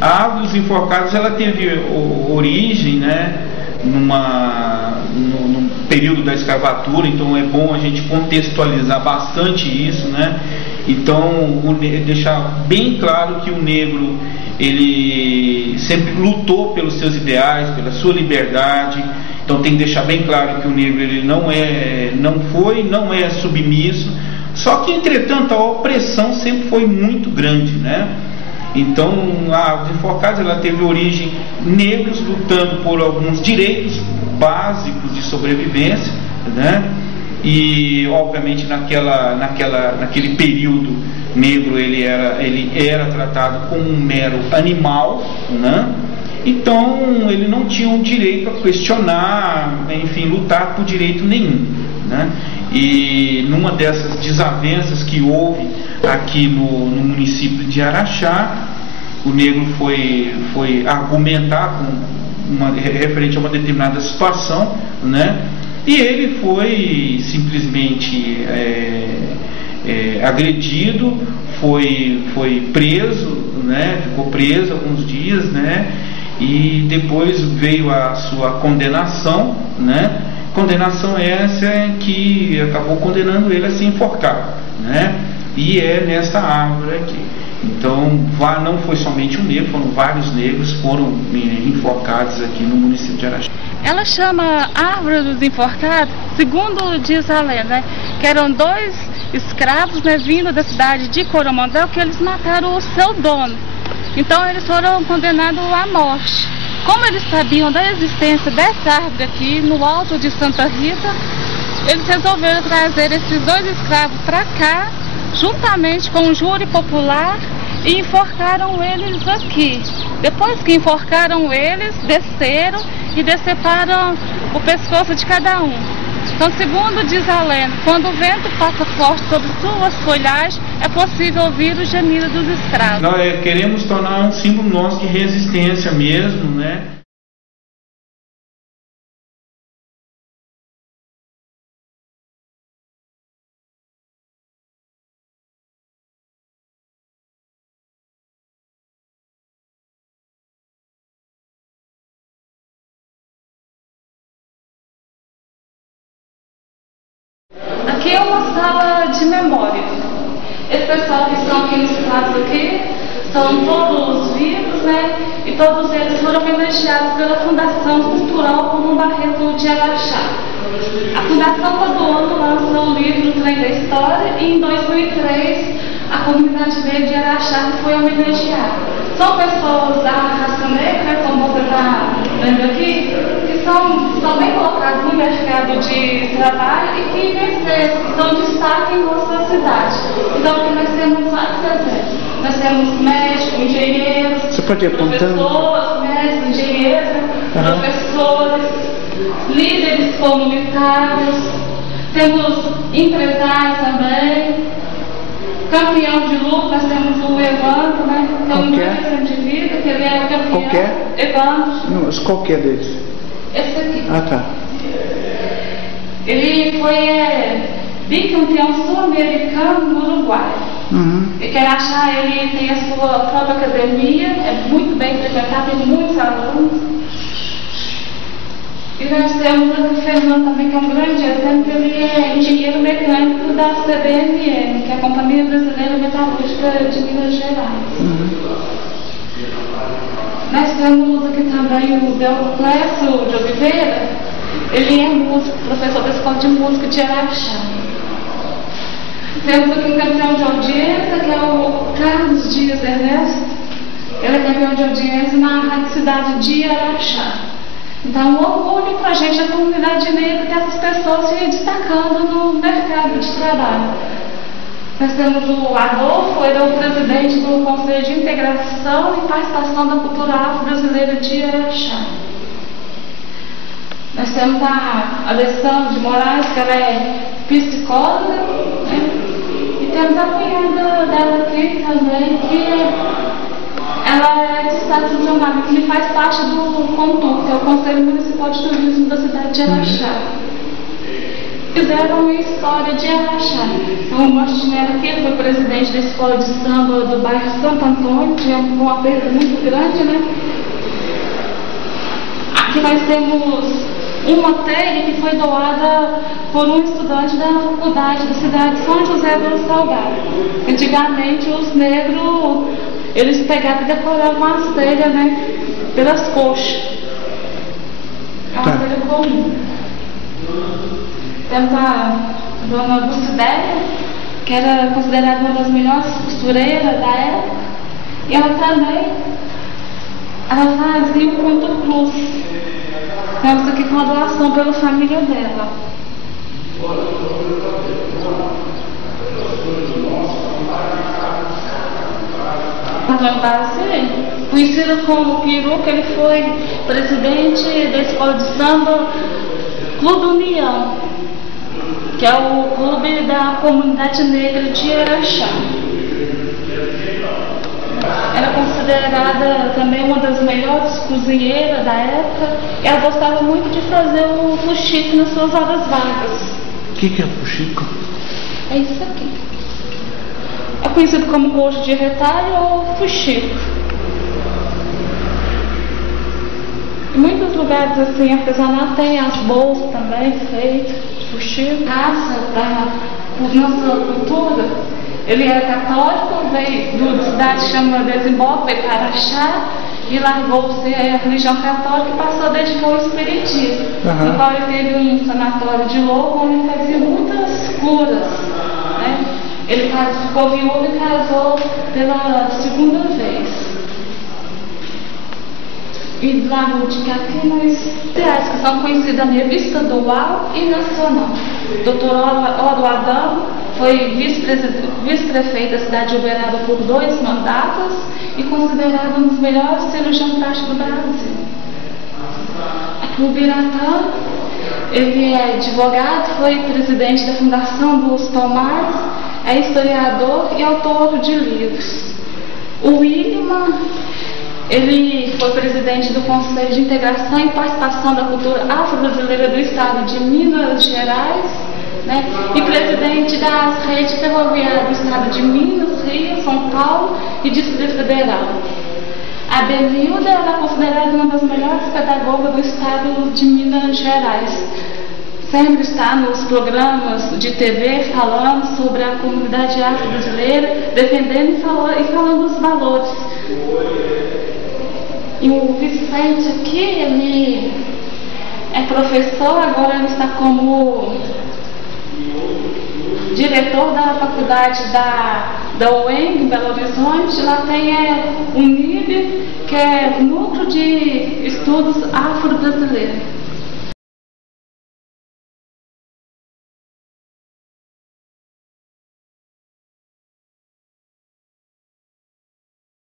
A árvore dos enforcados, ela teve origem, né, num período da escravatura, então é bom a gente contextualizar bastante isso, né? Então, deixar bem claro que o negro, ele sempre lutou pelos seus ideais, pela sua liberdade. Então tem que deixar bem claro que o negro, ele não é submisso. Só que, entretanto, a opressão sempre foi muito grande, né? Então, a Enforcados, ela teve origem negros lutando por alguns direitos básicos de sobrevivência, né? E, obviamente, naquele período, negro ele era tratado como um mero animal, né? Então, ele não tinha o direito a questionar, enfim, lutar por direito nenhum, né? E numa dessas desavenças que houve aqui no município de Araxá, o negro foi argumentar referente a uma determinada situação, né? E ele foi simplesmente agredido, foi preso, né? Ficou preso alguns dias, né? E depois veio a sua condenação, né? Condenação essa que acabou condenando ele a se enforcar, né? E é nessa árvore aqui. Então, não foi somente um negro, foram vários negros que foram enforcados aqui no município de Araxá. Ela chama Árvore dos Enforcados, segundo diz a lenda, né, que eram dois escravos, né, vindo da cidade de Coromandel, que eles mataram o seu dono. Então, eles foram condenados à morte. Como eles sabiam da existência dessa árvore aqui, no alto de Santa Rita, eles resolveram trazer esses dois escravos para cá, juntamente com o júri popular, e enforcaram eles aqui. Depois que enforcaram eles, desceram e deceparam o pescoço de cada um. Então, segundo diz a lenda, quando o vento passa forte sobre suas folhagens, é possível ouvir o gemido dos escravos. Nós queremos tornar um símbolo nosso de resistência mesmo, né? Aqui é uma sala de memória. Esse pessoal que estão aqui nos quadros aqui são todos vivos, né? E todos eles foram homenageados pela Fundação Cultural Comum Barreto de Araxá. A Fundação todo ano lança o livro Trem da História e em 2003 a comunidade verde de Araxá foi homenageada. São pessoas da raça negra, como você está vendo aqui, que são bem colocados no mercado de trabalho e que venceram, que são destaque em nossa cidade. Então aqui nós temos vários exemplos. Nós temos médicos, engenheiros, professores, médicos, engenheiros, professores, líderes comunitários, temos empresários também, campeão de luta, nós temos o Evandro, né? Que é um grande exemplo de vida, que ele é o campeão. Qual que é? Evandro. Qual que é deles? Esse aqui. Ah, tá. Ele foi bicampeão sul-americano no Uruguai. E quer achar, ele tem a sua própria academia, é muito bem frequentado, tem muitos alunos. E nós temos o Fernando também, que é um grande exemplo, ele é engenheiro mecânico da CBMM, que é a Companhia Brasileira Metalúrgica de Minas Gerais. Nós temos aqui também o Deoclésio de Oliveira, ele é músico, professor da Escola de Música de Araxá. Temos aqui um campeão de audiência, que é o Carlos Dias Ernesto, ele é campeão de audiência na Rádio Cidade de Araxá. Então, um orgulho para a gente, a comunidade negra, ter essas pessoas se destacando no mercado de trabalho. Nós temos o Adolfo, ele é o presidente do Conselho de Integração e Participação da Cultura Afro-Brasileira de Araxá. Nós temos a Alessandra de Moraes, que ela é psicóloga, né? E temos a cunhada dela aqui também, que ela é de Estado de São Paulo, que faz parte do CONTUR, que é o Conselho Municipal de Turismo da cidade de Araxá. fizeram uma história de Araxá. Então, o Martinelli aqui foi presidente da escola de samba do bairro Santo Antônio, tivemos uma perda muito grande, né? Aqui nós temos uma telha que foi doada por um estudante da faculdade da cidade de São José do Salgado. Antigamente, os negros, eles pegavam e decoravam as telhas, né, pelas coxas. É uma telha comum. Temos a dona Lucidélia, que era considerada uma das melhores costureiras da época, e ela também fazia o ponto cruz. Temos aqui com a doação pela família dela. Antônio Basílio, conhecido como Peruca, ele foi presidente da escola de samba Clube União, que é o clube da comunidade negra de Araxá. Era considerada também uma das melhores cozinheiras da época. E ela gostava muito de fazer o fuxico nas suas horas vagas. O que é fuxico? É isso aqui. É conhecido como coxo de retalho ou fuxico. Em muitos lugares assim, artesanato, tem as bolsas também feitas de fuxico. Raça da nossa cultura. Ele era católico, veio de cidade que chama Desemboque, veio para Araxá e largou-se a religião católica e passou a dedicar ao espiritismo. No qual ele teve um sanatório de Lobo, onde ele fazia muitas curas, né? Ele ficou viúvo e casou pela segunda vez. E lá no aqui nós temos que são conhecidas a nível estadual e nacional. Dr. Oro Adão foi vice-prefeito da cidade de Uberaba por 2 mandatos e considerado um dos melhores cirurgiões plásticos do Brasil. Aqui o Biratã, ele é advogado, foi presidente da Fundação dos Tomares, é historiador e autor de livros. O William, ele foi presidente do Conselho de Integração e Participação da Cultura Afro-Brasileira do Estado de Minas Gerais, né? E presidente das redes ferroviárias do Estado de Minas, Rio, São Paulo e Distrito Federal. A Benilda é considerada uma das melhores pedagogas do Estado de Minas Gerais. Sempre está nos programas de TV falando sobre a comunidade afro-brasileira, defendendo e falando dos valores. E o Vicente aqui, ele é professor, agora ele está como diretor da faculdade da UEM, em Belo Horizonte. Lá tem o NIB, que é o Núcleo de Estudos Afro-Brasileiros.